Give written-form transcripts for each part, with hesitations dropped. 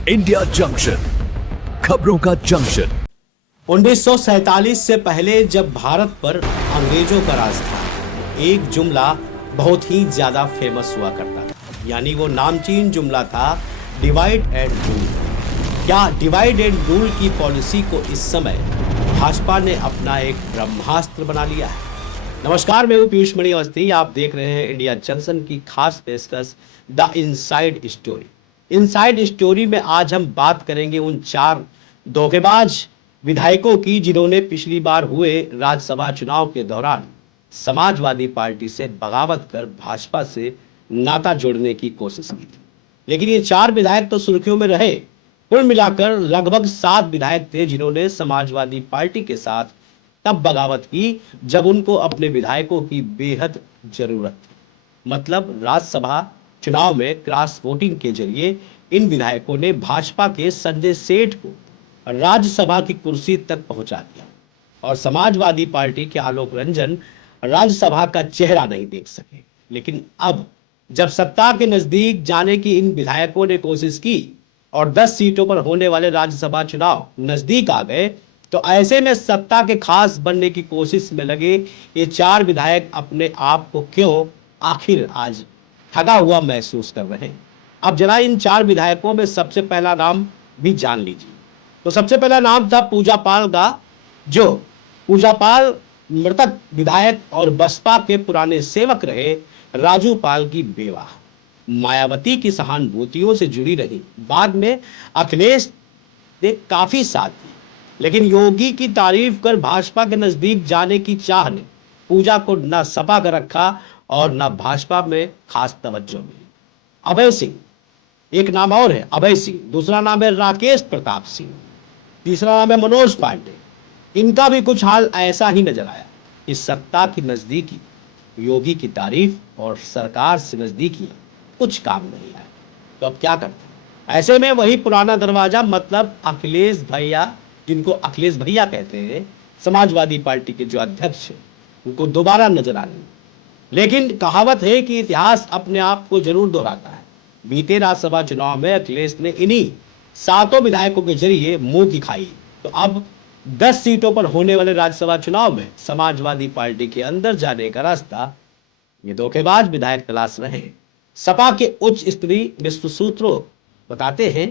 India junction, खबरों का junction. 1947 से पहले जब भारत पर अंग्रेजों का राज था, एक जुमला बहुत ही ज्यादा फेमस हुआ करता था, यानी वो नामचीन जुमला था डिवाइड एंड रूल। क्या डिवाइड एंड रूल की पॉलिसी को इस समय भाजपा ने अपना एक ब्रह्मास्त्र बना लिया है? नमस्कार, मैं हूं पीयूष मणि अवस्थी। आप देख रहे हैं इंडिया जंक्शन की खास पेशकश the inside story. Inside story में आज हम बात करेंगे उन 4 धोखेबाज विधायकों की जिन्होंने पिछली बार हुए राज्यसभा चुनाव के दौरान समाजवादी पार्टी से बगावत कर भाजपा से नाता जोड़ने की कोशिश की थी। लेकिन ये 4 विधायक तो सुर्खियों में रहे। कुल मिलाकर लगभग 7 विधायक थे जिन्होंने समाजवादी पार्टी के साथ तब बगावत की जब उनको अपने विधायकों की बेहद जरूरत थी। मतलब राज्यसभा चुनाव में क्रॉस वोटिंग के जरिए इन विधायकों ने भाजपा के संजय सेठ को राज्यसभा की कुर्सी तक पहुंचा दिया और समाजवादी पार्टी के आलोक रंजन राज्यसभा का चेहरा नहीं देख सके। लेकिन अब जब सत्ता के नजदीक जाने की इन विधायकों ने कोशिश की और 10 सीटों पर होने वाले राज्यसभा चुनाव नजदीक आ गए, तो ऐसे में सत्ता के खास बनने की कोशिश में लगे ये 4 विधायक अपने आप को क्यों आखिर आज ठगा हुआ महसूस कर रहे हैं। अब जरा इन 4 विधायकों में सबसे पहला नाम भी जान लीजिए। तो सबसे पहला नाम था पूजा पाल का, जो पूजा पाल मृतक विधायक और बसपा के पुराने सेवक रहे राजू पाल की बेवा, मायावती की सहानुभूतियों से जुड़ी रही। बाद में अखिलेश ने काफी साथ दी, लेकिन योगी की तारीफ कर भाजपा के नजदीक जाने की चाह ने पूजा को न सपा कर रखा और न भाजपा में खास तवज्जो मिली। अभय सिंह एक नाम और है, अभय सिंह। दूसरा नाम है राकेश प्रताप सिंह। तीसरा नाम है मनोज पांडे। इनका भी कुछ हाल ऐसा ही नजर आया कि सत्ता की नजदीकी, योगी की तारीफ और सरकार से नजदीकी कुछ काम नहीं आया। तो अब क्या करते? ऐसे में वही पुराना दरवाजा, मतलब अखिलेश भैया, जिनको अखिलेश भैया कहते हैं, समाजवादी पार्टी के जो अध्यक्ष हैं, उनको दोबारा नजर आने। लेकिन कहावत है कि इतिहास अपने आप को जरूर दोहराता है। बीते राज्यसभा चुनाव में अखिलेश ने इन्हीं 7 विधायकों के जरिए मुंह दिखाई। तो अब 10 सीटों पर होने वाले राज्यसभा चुनाव में समाजवादी पार्टी के अंदर जाने का रास्ता ये धोखेबाज विधायक तलाश रहे हैं। सपा के उच्च स्तरीय विश्वसूत्रों बताते हैं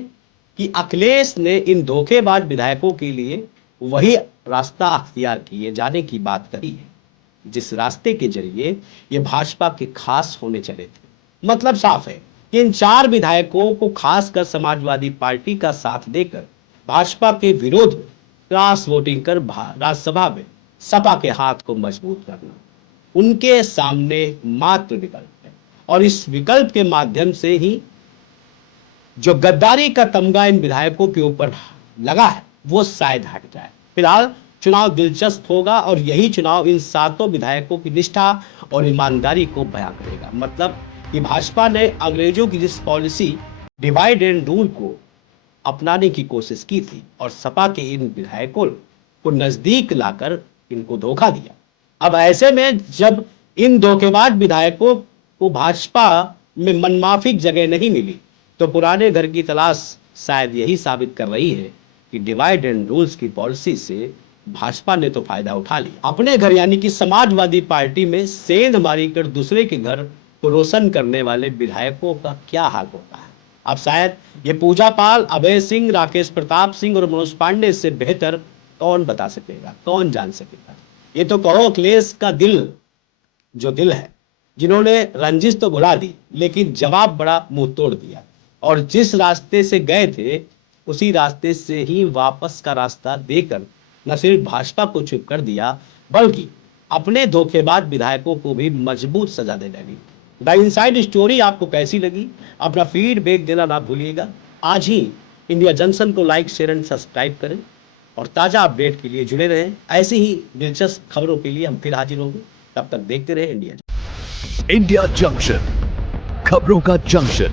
कि अखिलेश ने इन धोखेबाज विधायकों के लिए वही रास्ता अख्तियार किए जाने की बात कही है जिस रास्ते के जरिए ये भाजपा के खास होने चले थे। मतलब साफ है कि इन 4 विधायकों को खासकर समाजवादी पार्टी का साथ देकर भाजपा के विरोध में क्रॉस वोटिंग कर राज्यसभा में सपा के हाथ को मजबूत करना उनके सामने मात्र विकल्प है। और इस विकल्प के माध्यम से ही जो गद्दारी का तमगा इन विधायकों के ऊपर लगा है वो शायद हट जाए। फिलहाल चुनाव दिलचस्प होगा और यही चुनाव इन 7 विधायकों की निष्ठा और ईमानदारी को बयां करेगा। मतलब कि भाजपा ने अंग्रेजों की जिस पॉलिसी डिवाइड एंड रूल को अपनाने की कोशिश की थी और सपा के इन विधायकों को नजदीक लाकर इनको धोखा दिया। अब ऐसे में जब इन धोखेबाज विधायकों को भाजपा में मनमाफिक जगह नहीं मिली, तो पुराने घर की तलाश शायद यही साबित कर रही है कि डिवाइड एंड रूल्स की पॉलिसी से भाजपा ने तो फायदा उठा लिया। अपने घर यानी कि समाजवादी पार्टी में सेंध मारी कर दूसरे के घर को रोशन करने वाले विधायकों का क्या हाल होता है, अब शायद ये पूजा पाल, अभय सिंह, राकेश प्रताप सिंह और मनोज पांडे से बेहतर कौन बता सकेगा, कौन जान सकेगा। ये तो कहो अखिलेश का दिल है, जिन्होंने रंजिश तो भुला दी लेकिन जवाब बड़ा मुंह तोड़ दिया और जिस रास्ते से गए थे उसी रास्ते से ही वापस का रास्ता देकर न सिर्फ भाजपा को चुप कर दिया बल्कि अपने धोखेबाज विधायकों को भी मजबूत सजा देने लगी। द इनसाइड स्टोरी आपको कैसी लगी? अपना फीडबैक देना ना भूलिएगा। आज ही इंडिया जंक्शन को लाइक, शेयर एंड सब्सक्राइब करें और ताज़ा अपडेट के लिए जुड़े रहें। ऐसी ही दिलचस्प खबरों के लिए हम फिर हाजिर होंगे। तब तक देखते रहे इंडिया जंक्शन, खबरों का जंक्शन।